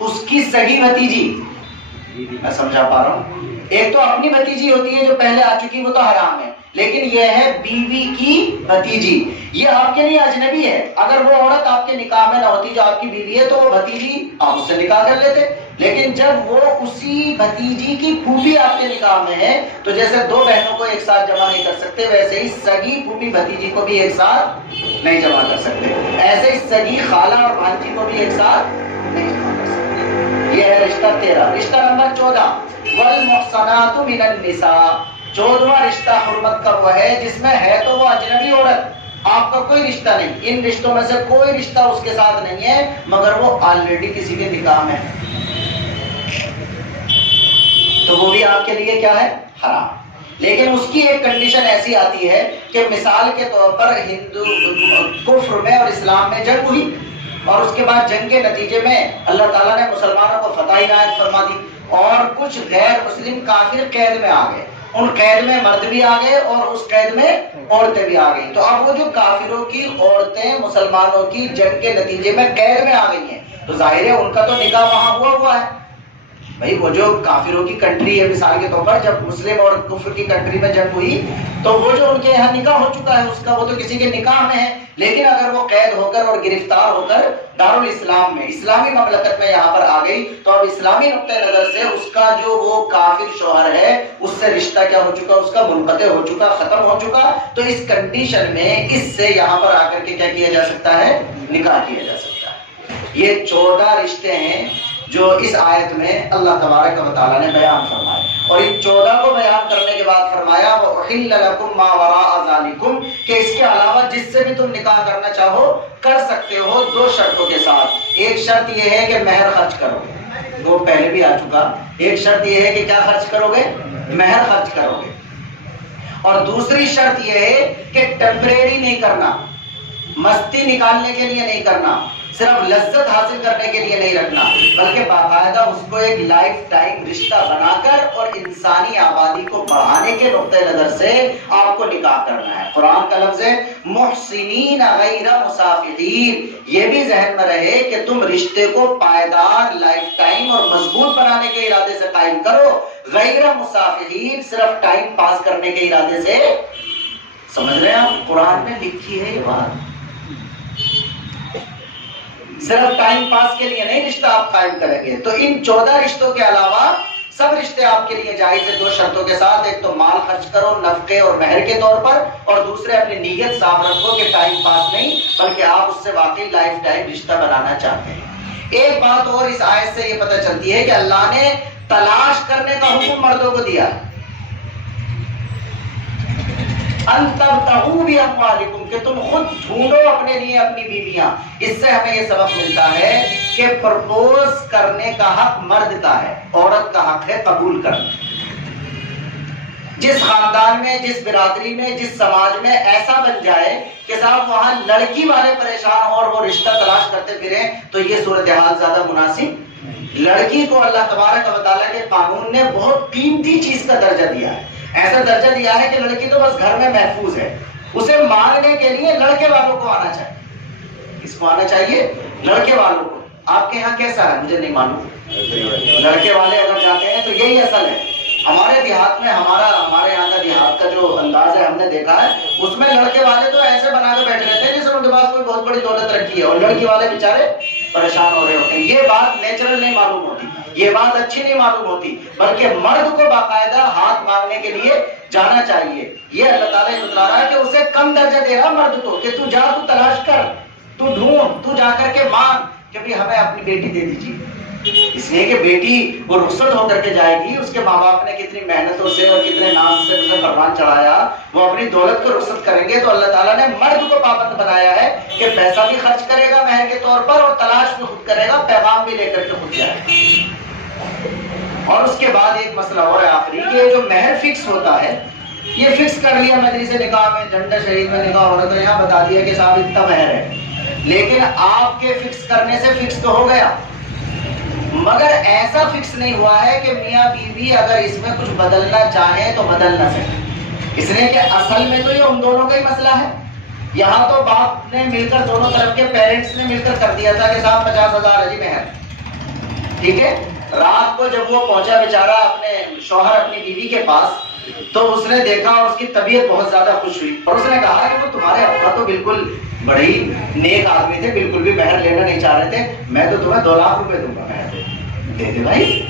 اس کی سگی بھتیجی، میں سمجھا پا رہا ہوں، ایک تو اپنی بھتیجی ہوتی ہے جو پہلے آ چکی وہ تو حرام ہے، لیکن یہ ہے بیوی کی بھتیجی، یہ آپ کے لیے اجنبی ہے. اگر وہ عورت آپ کے نکاح میں نہ ہوتی جو آپ کی بیوی ہے تو وہ بھتیجی آپ اس سے نکاح کر لیتے. لیکن جب وہ اسی بھتیجی کی پھوپھی آپ کے نکاح میں ہے تو جیسے 2 بہنوں کو ایک ساتھ جمع نہیں کر سکتے ویسے ہی سگی پھوپھی بھتیجی کو بھی ایک ساتھ نہیں جمع کر سکتے، ایسے ہی سگی خالہ اور بھانجی کو بھی ایک ساتھ نہیں جمع کر سکتے. یہ ہے رشتہ 13. رشتہ نمبر 14 والمحصنات من النساء، 14واں رشتہ حرمت کا وہ ہے جس میں ہے تو وہ اجنبی عورت، آپ کا کوئی رشتہ نہیں، ان رشتوں میں سے کوئی رشتہ اس کے ساتھ نہیں ہے مگر وہ آلریڈی کسی کے نکاح میں ہے، تو وہ بھی آپ کے لیے کیا ہے؟ حرام. لیکن اس کی ایک کنڈیشن ایسی آتی ہے کہ مثال کے طور پر ہندو کفر میں اور اسلام میں جنگ ہوئی اور اس کے بعد جنگ کے نتیجے میں اللہ تعالیٰ نے مسلمانوں کو فتح عنایت فرما دی اور کچھ غیر مسلم کافر قید میں آ گئے. ان قید میں مرد بھی آ گئے اور اس قید میں عورتیں بھی آ گئی. تو اب وہ جو کافروں کی عورتیں مسلمانوں کی جنگ کے نتیجے میں قید میں آ گئی ہیں تو ظاہر ہے ان کا تو نکاح وہاں ہوا ہے. بھائی وہ جو کافروں کی کنٹری ہے مثال کے طور پر جب مسلم اور کفر کی کنٹری میں جنگ ہوئی تو وہ جو ان کے یہاں نکاح ہو چکا ہے اس کا وہ تو کسی کے نکاح میں ہے، لیکن اگر وہ قید ہو کر اور گرفتار ہو کر دارالاسلام میں اسلامی مملکت میں یہاں پر آ گئی تو اب اسلامی نقطۂ نظر سے اس کا جو وہ کافر شوہر ہے اس سے رشتہ کیا ہو چکا؟ اس کا منقطع ہو چکا، ختم ہو چکا. تو اس کنڈیشن میں اس سے یہاں پر آ کر کے کیا کیا جا سکتا ہے؟ نکاح کیا جا سکتا ہے. یہ 14 رشتے ہیں جو اس آیت میں اللہ تبارک و تعالیٰ نے بیان فرمائے. اور ان 14 کو بیان کرنے کے بعد فرمایا وَأُحِلَّ لَكُم مَّا وَرَاءَ ذَلِكُمْ کہ اس کے علاوہ جس سے بھی تم نکاح کرنا چاہو کر سکتے ہو 2 شرطوں کے ساتھ. ایک شرط یہ ہے کہ مہر خرچ کرو، وہ پہلے بھی آ چکا. ایک شرط یہ ہے کہ کیا خرچ کرو گے؟ مہر خرچ کرو گے. اور دوسری شرط یہ ہے کہ ٹیمپریری نہیں کرنا، مستی نکالنے کے لیے نہیں کرنا، صرف لذت حاصل کرنے کے لیے نہیں رکھنا، بلکہ باقاعدہ اس کو ایک لائف ٹائم رشتہ بنا کر اور انسانی آبادی کو بڑھانے کے نقطۂ نظر سے آپ کو نکاح کرنا ہے. قرآن کا لفظ ہے محسنین غیر مسافحین. یہ بھی ذہن میں رہے کہ تم رشتے کو پائیدار، لائف ٹائم اور مضبوط بنانے کے ارادے سے قائم کرو، غیر مسافحین صرف ٹائم پاس کرنے کے ارادے سے. سمجھ رہے ہیں آپ؟ قرآن میں لکھی ہے یہ بات. صرف ٹائم پاس کے لیے نہیں رشتہ آپ قائم کریں گے. تو ان 14 رشتوں کے علاوہ سب رشتے آپ کے لیے جائز ہیں 2 شرطوں کے ساتھ. ایک تو مال خرچ کرو نفقے اور مہر کے طور پر، اور دوسرے اپنی نیت صاف رکھو کہ ٹائم پاس نہیں بلکہ آپ اس سے واقعی لائف ٹائم رشتہ بنانا چاہتے ہیں. ایک بات اور اس آیت سے یہ پتہ چلتی ہے کہ اللہ نے تلاش کرنے کا حکم مردوں کو دیا ہے. ان تبتغوا باموالکم کہ تم خود ڈھونڈو اپنے لیے اپنی بیویاں. اس سے ہمیں یہ سبق ملتا ہے کہ پرپوز کرنے کا حق مرد کا ہے، عورت کا حق ہے قبول کرنا. جس خاندان میں، جس برادری میں، جس سماج میں ایسا بن جائے کہ صاحب وہاں لڑکی والے پریشان ہوں اور وہ رشتہ تلاش کرتے پھریں تو یہ صورتحال زیادہ مناسب. لڑکی کو اللہ تبارک و تعالیٰ کے قانون نے بہت قیمتی چیز کا درجہ دیا ہے. ایسا درجہ دیا ہے کہ لڑکی تو بس گھر میں محفوظ ہے، اسے مانگنے کے لیے لڑکے والوں کو آنا چاہیے. کس کو آنا چاہیے؟ لڑکے والوں کو. آپ کے یہاں کیسا ہے مجھے نہیں معلوم. لڑکے والے اگر جاتے ہیں تو یہی اصل ہے. ہمارے دیہات میں ہمارے یہاں کا دیہات کا جو انداز ہے ہم نے دیکھا ہے اس میں لڑکے والے تو ایسے بنا کے بیٹھے رہتے ہیں جیسے ان کے پاس کوئی بہت بڑی دولت رکھی ہے اور لڑکی والے بیچارے پریشان ہو رہے ہوتے ہیں. یہ بات نیچرل نہیں معلوم ہوتی، یہ بات اچھی نہیں معلوم ہوتی، بلکہ مرد کو باقاعدہ ہاتھ مانگنے کے لیے جانا چاہیے. یہ اللہ تعالیٰ یہ بتلا رہا ہے کہ اسے کم درجہ دے رہا مرد کو کہ تو جا، تو تلاش کر، تو ڈھونڈ، تو جا کر کے مانگ کہ بھی ہمیں اپنی بیٹی دے دیجیے. اس لیے کہ بیٹی وہ رخصت ہو کر کے جائے گی، اس کے ماں باپ نے کتنی محنتوں سے اور کتنے ناز سے اسے قربان چڑھایا، وہ اپنی دولت کو رخصت کریں گے. تو اللہ تعالیٰ نے مرد کو پابند بنایا ہے کہ پیسہ بھی خرچ کرے گا مہر کے طور پر اور تلاش بھی خود کرے گا، پیغام بھی لے کر کے خود جائے گا. اور اس کے بعد ایک مسئلہ اور ہے آخری کہ جو مہر فکس ہوتا ہے، یہ فکس کر لیا مجلس نکاح میں، جھنڈا شریف میں نکاح ہو رہا تو یہاں بتا دیا کہ صاحب اتنا مہر ہے، لیکن آپ کے فکس کرنے سے فکس تو ہو گیا، مگر ایسا فکس نہیں ہوا ہے کہ میاں بیوی اگر اس میں کچھ بدلنا چاہیں تو بدل نہ سکے. اس لیے کہ اصل میں تو یہ ان دونوں کا ہی مسئلہ ہے. یہاں تو باپ نے مل کر، دونوں طرف کے پیرنٹس نے مل کر کر دیا تھا کہ صاحب 50,000 ہے جی مہر، ٹھیک ہے. رات کو جب وہ پہنچا بیچارہ اپنے شوہر اپنی بیوی کے پاس تو اس نے دیکھا اور اس کی طبیعت بہت زیادہ خوش ہوئی اور اس نے کہا کہ وہ تمہارے ابا تو بالکل بڑے ہی نیک آدمی تھے، بالکل بھی مہر لینا نہیں چاہ رہے تھے، میں تو تمہیں 2 لاکھ روپے دوں گا مہر. دے دے بھائی.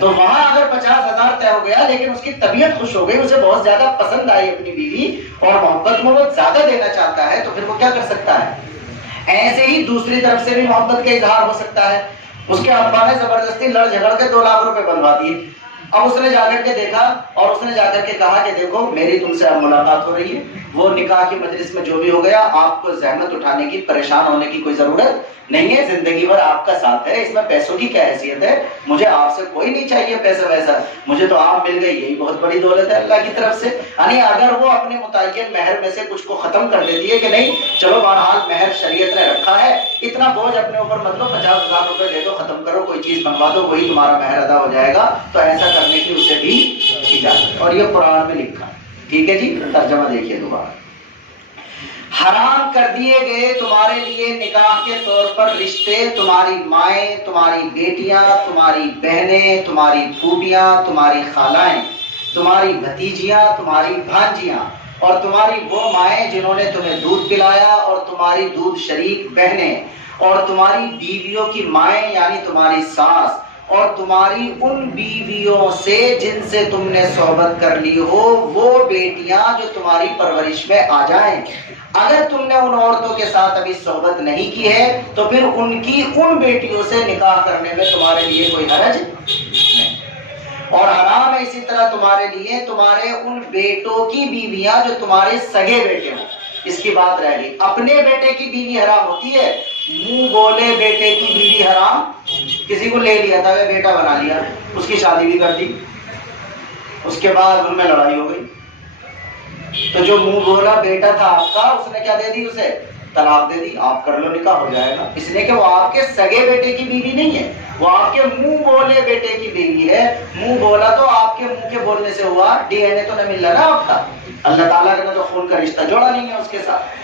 تو وہاں اگر 50,000 طے ہو گیا لیکن اس کی طبیعت خوش ہو گئی، اسے بہت زیادہ پسند آئی اپنی بیوی اور محبت میں وہ زیادہ دینا چاہتا ہے، تو پھر وہ کیا کر سکتا ہے؟ ایسے ہی دوسری طرف سے بھی محبت کا اظہار ہو سکتا ہے. اس کے ابا نے زبردستی لڑ جھگڑ کے 2 لاکھ روپے بنوا دیے. اب اس نے جا کر کے دیکھا اور اس نے جا کر کے کہا کہ دیکھو میری تم سے اب ملاقات ہو رہی ہے، وہ نکاح کی مجلس میں جو بھی ہو گیا آپ کو زحمت اٹھانے کی، پریشان ہونے کی کوئی ضرورت نہیں ہے، زندگی بھر آپ کا ساتھ ہے، اس میں پیسوں کی کیا حیثیت ہے، مجھے آپ سے کوئی نہیں چاہیے پیسہ ویسا، مجھے تو آپ مل گئی یہی بہت بڑی دولت ہے اللہ کی طرف سے. یعنی اگر وہ اپنے متعین مہر میں سے کچھ کو ختم کر دیتی ہے کہ نہیں چلو بہرحال مہر شریعت نے رکھا ہے، اتنا بوجھ اپنے اوپر مطلب 50,000 روپے دے دو، ختم کرو، کوئی چیز بنوا دو، وہی تمہارا مہر ادا ہو جائے گا، تو ایسا کرنے کی اسے بھی اجازت. اور یہ قرآن میں لکھا ہے. ٹھیک ہے جی، ترجمہ دیکھیے دوبارہ. حرام کر دیے گئے تمہارے لیے نکاح کے طور پر رشتے، تمہاری مائیں، تمہاری بیٹیاں، تمہاری بہنیں، تمہاری پھوپھیاں، تمہاری خالائیں، تمہاری بھتیجیاں، تمہاری بھانجیاں، اور تمہاری وہ مائیں جنہوں نے تمہیں دودھ پلایا، اور تمہاری دودھ شریک بہنیں، اور تمہاری بیویوں کی مائیں یعنی تمہاری ساس، اور تمہاری ان بیویوں سے جن سے تم نے صحبت کر لی ہو وہ بیٹیاں جو تمہاری پرورش میں آ جائیں. اگر تم نے ان عورتوں کے ساتھ ابھی صحبت نہیں کی ہے تو پھر ان کی ان بیٹیوں سے نکاح کرنے میں تمہارے لیے کوئی حرج نہیں. اور حرام ہے اسی طرح تمہارے لیے تمہارے ان بیٹوں کی بیویاں جو تمہارے سگے بیٹے ہوں. اس کی بات رہ گئی. اپنے بیٹے کی بیوی حرام ہوتی ہے, منہ بولے بیٹے کی بیوی حرام. کسی کو لے لیا تھا, بیٹا بنا لیا, اس کی شادی بھی کر دی, اس کے بعد ان میں لڑائی ہو گئی, تو جو منہ بولا بیٹا تھا آپ کا, اس نے کیا دے دی, اسے طلاق دے دی. آپ کر لو, نکاح ہو جائے گا, اس لیے کہ وہ آپ کے سگے بیٹے کی بیوی نہیں ہے, وہ آپ کے منہ بولے بیٹے کی بیوی ہے. منہ بولا تو آپ کے منہ کے بولنے سے ہوا, ڈی این اے تو نہ مل رہا نا آپ کا, اللہ تعالیٰ نے تو خون کا رشتہ جوڑا نہیں ہے اس کے ساتھ.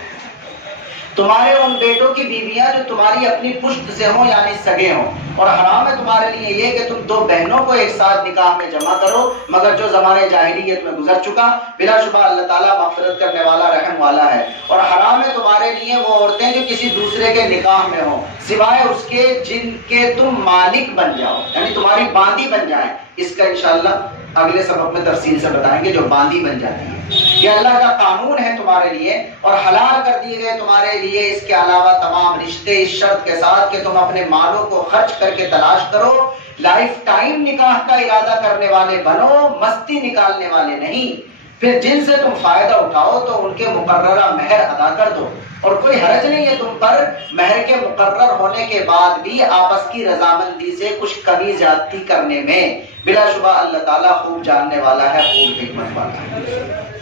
تمہارے ان بیٹوں کی بیویاں جو تمہاری اپنی پشت سے ہوں یعنی سگے ہوں. اور حرام ہے تمہارے لیے یہ کہ تم دو بہنوں کو ایک ساتھ نکاح میں جمع کرو مگر جو زمانے جاہلیت میں گزر چکا. بلا شبہ اللہ تعالیٰ مغفرت کرنے والا رحم والا ہے. اور حرام ہے تمہارے لیے وہ عورتیں جو کسی دوسرے کے نکاح میں ہوں سوائے اس کے جن کے تم مالک بن جاؤ, یعنی تمہاری باندی بن جائیں. اس کا انشاءاللہ اگلے سبق میں تفصیل سے بتائیں گے. جو باندی بن جاتی ہے یہ اللہ کا قانون ہے تمہارے لیے, اور حلال کر دیے گئے تمہارے لیے اس کے علاوہ تمام رشتے, اس شرط کے ساتھ کہ تم اپنے مالوں کو خرچ کر کے تلاش کرو, لائف ٹائم نکاح کا ارادہ کرنے والے بنو, مستی نکالنے والے نہیں. پھر جن سے تم فائدہ اٹھاؤ تو ان کے مقررہ مہر ادا کر دو, اور کوئی حرج نہیں ہے تم پر مہر کے مقرر ہونے کے بعد بھی آپس کی رضامندی سے کچھ کمی زیادتی کرنے میں. بلا شبہ اللہ تعالیٰ خوب جاننے والا ہے, خوب حکمت والا ہے.